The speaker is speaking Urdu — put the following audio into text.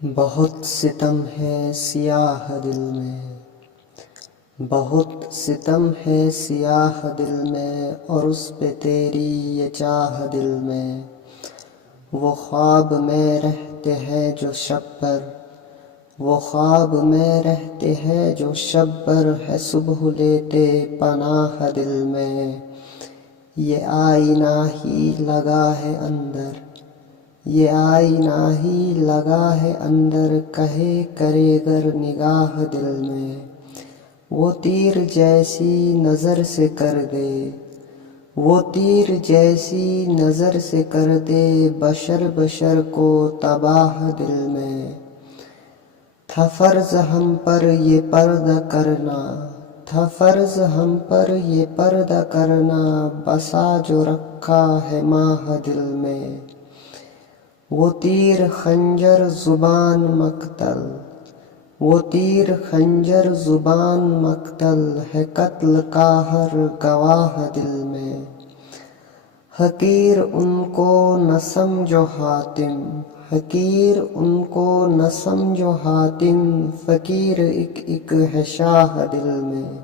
بہت ستم ہے سیاہ دل میں، بہت ستم ہے سیاہ دل میں، اور اس پہ تیری یہ چاہ دل میں۔ وہ خواب میں رہتے ہیں جو شب پر، وہ خواب میں رہتے ہیں جو شب پر، ہے صبح لیتے پناہ دل میں۔ یہ آئینہ ہی لگا ہے اندر، یہ آئینہ ہی لگا ہے اندر، کہے کرے گر نگاہ دل میں۔ وہ تیر جیسی نظر سے کر دے، وہ تیر جیسی نظر سے کر دے، بشر بشر کو تباہ دل میں۔ تھا فرض ہم پر یہ پردہ کرنا، تھا فرض ہم پر یہ پردہ کرنا، بسا جو رکھا ہے ماہ دل میں۔ وہ تیر خنجر زبان مقتل، وہ تیر خنجر زبان مقتل، ہے قتل کا ہر گواہ دل میں۔ حقیر ان کو نہ سمجھو حاتم، حقیر ان کو نہ سمجھو حاتم، فقیر ایک ایک ہے شاہ دل میں۔